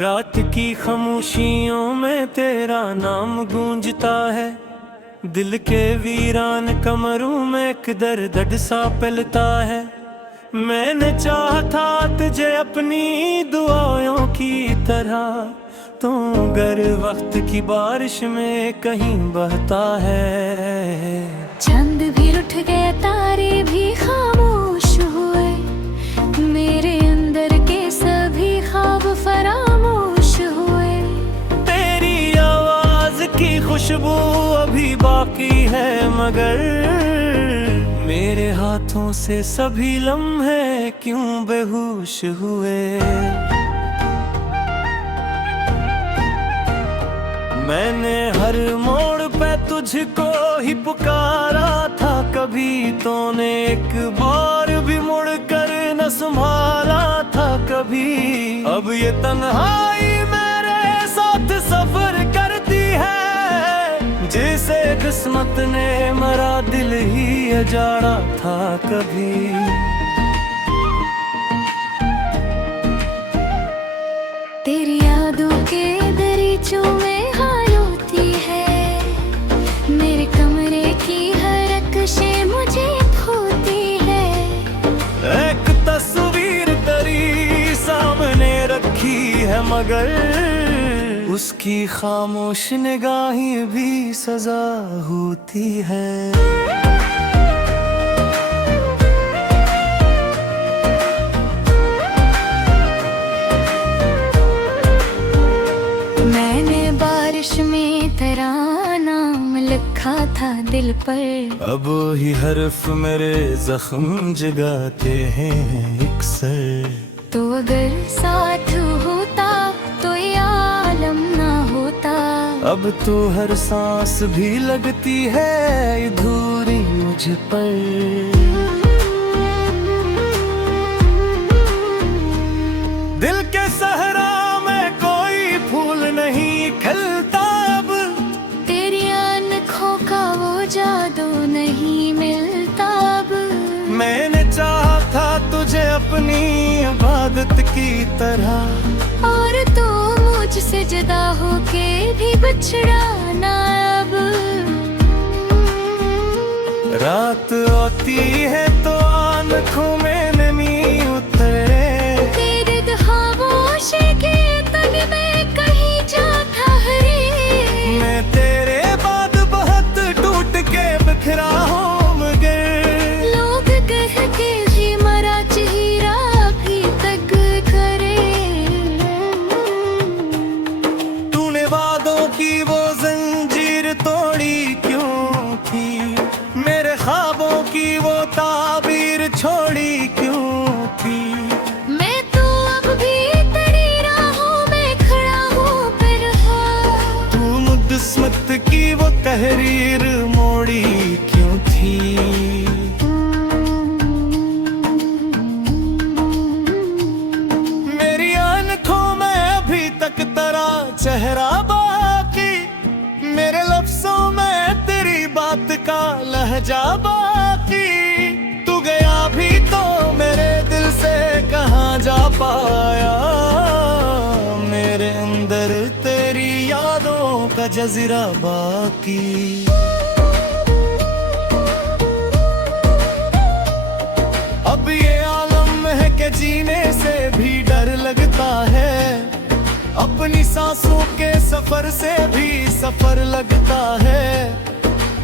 रात की खामोशियों में तेरा नाम गूंजता है, दिल के वीरान कमरों में एक दर्द सा पिलता है। मैंने चाहा था तुझे अपनी दुआओं की तरह, तू गर वक्त की बारिश में कहीं बहता है। चांद भी रुठ गया, तारे भी खामोश हुए, मेरे अंदर के सभी ख्वाब फरामोश हुए। तेरी आवाज की खुशबू अभी बाकी है, मगर मेरे हाथों से सभी लम्हे क्यों बेहोश हुए। मैंने हर मोड़ पे तुझको ही पुकारा था, कभी तूने एक बार भी मुड़ कर न संभाला था कभी। अब ये तन्हाई मेरे साथ सफर करती है, जिसे किस्मत ने मेरा दिल ही उजाड़ा था कभी। तेरी यादों के दरीचों में हाल होती है, मेरे कमरे की हर नक्शे मुझे खोती है। एक तस्वीर तेरी सामने रखी है, मगर उसकी खामोश निगाहें भी सजा होती है। में तेरा नाम लिखा था दिल पर, अब ही हर्फ मेरे जख्म जगाते हैं एक सर। तो अगर साथ होता तो ये आलम ना होता। अब तो हर सांस भी लगती है अधूरी मुझ पर। दिल के सहरा में कोई फूल नहीं खिलता, अब तेरी आँखों का वो जादू नहीं मिलता। अब मैंने चाहा था तुझे अपनी इबादत की तरह, और तो मुझसे जुदा होके भी बिछड़ा ना अब। रात आती है तो आँखों में नमी उतरे, तेरे खामोशी के तन में कहीं जा ठहरे। मैं तेरे बाद बहुत टूट के बिखरा हूँ, मगर लोग कहते ही मरा चेहरा भी तक करे। तूने वादों की वो जंजीर तोड़ी क्यों थी, मेरे ख्वाबों की वो ताबीर छोड़ी क्यों थी। मैं तो अब भी तेरी राहों में खड़ा हूँ फिर। तू मुद्दस्मत की वो तहरीर मोड़ी क्यों थी। मेरी आँखों में अभी तक तेरा चेहरा बाकी, मेरे लफ्जों में तेरी बात का लहजा बाकी। तू गया भी तो मेरे दिल से कहाँ जा पाया, मेरे अंदर तेरी यादों का जज़ीरा बाकी। अब ये आलम है कि जीने से भी डर लगता है, अपनी सांसों के सफर से भी सफर लगता है।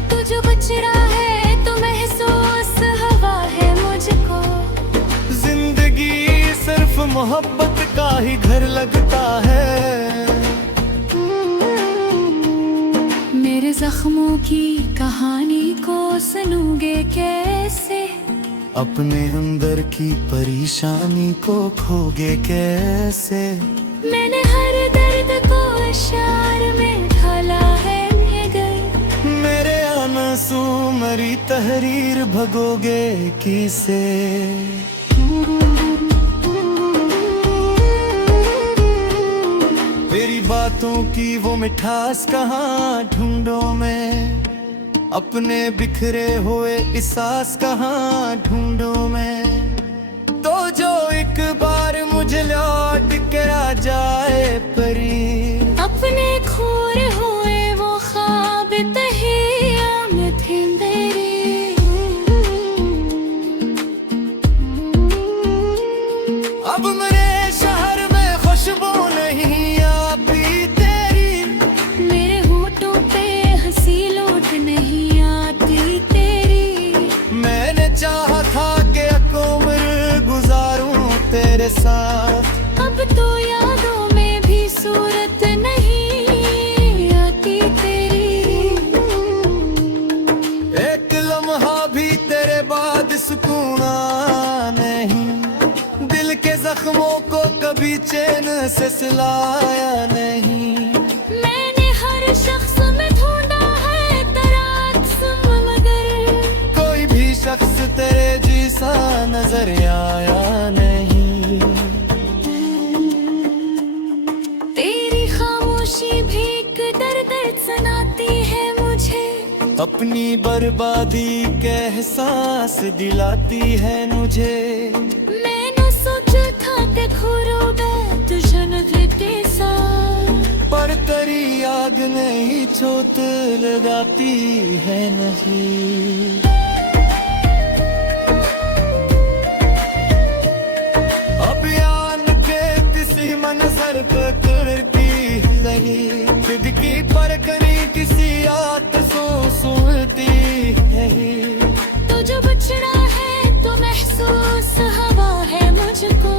तू जो बच रहा है तो महसूस हवा है मुझको, जिंदगी सिर्फ मोहब्बत का ही घर लगता है। मेरे जख्मों की कहानी को सुनोगे कैसे, अपने अंदर की परेशानी को खोगे कैसे। मैंने हर दर्द को अशार में ढाला है मगर, मेरे आंसू मरी तहरीर भगोगे किसे। तेरी बातों की वो मिठास कहाँ ढूंढो मैं, अपने बिखरे हुए एहसास कहाँ ढूंढूं मैं। तो जो एक बार मुझे लौट के आ जाए तेरे साथ। अब तो यादों में भी सूरत नहीं आती तेरी। एक लम्हा भी तेरे बाद सुकून नहीं, दिल के जख्मों को कभी चैन से सिलाया नहीं। मैंने हर शख्स में ढूंढा है तरासुम, मगर कोई भी शख्स तेरे जैसा नजर आया नहीं। तेरी खामोशी भी एक दर्द सुनाती है मुझे, अपनी बर्बादी के एहसास दिलाती है मुझे। मैंने सोचा था कि खोरोगे तुझे नजर सा, पर तेरी आग नहीं छोट लगाती है नहीं। अब यान के किसी मंजर पे करती नहीं, खुद की परखनी किसी आत सो सुनती नहीं। तो जो बचना है तो महसूस हवा है मुझको,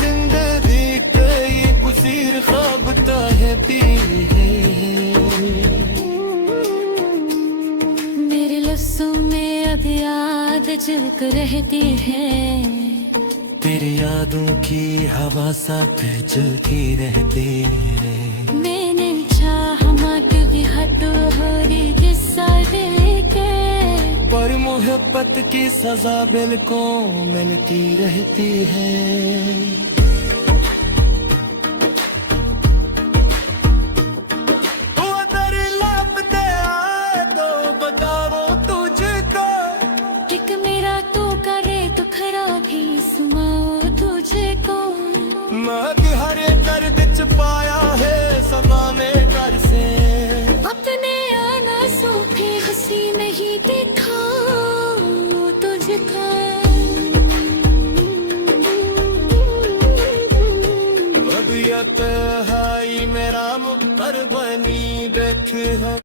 जिंदगी कई कुसीर ख्वाब कहती है। मेरे लफ्ज़ों में अब याद झलक रहती है, तेरी यादों की हवा सा झुलती रहती है। मैंने चाहा कभी हटो हो रही किस्सा देके, पर मोहब्बत की सजा दिल को मिलती रहती है। तू अगर लापते आए तो बताओ तुझको, एक मेरा तो करे तो खराबी सुनाओ तुझको। मैं हर दर्द छुपाया है समाने कर से, अपने आना सूफी हंसी नहीं देखा तुझको। अब यह तन्हाई मेरा मुक्तर बनी बैठ है।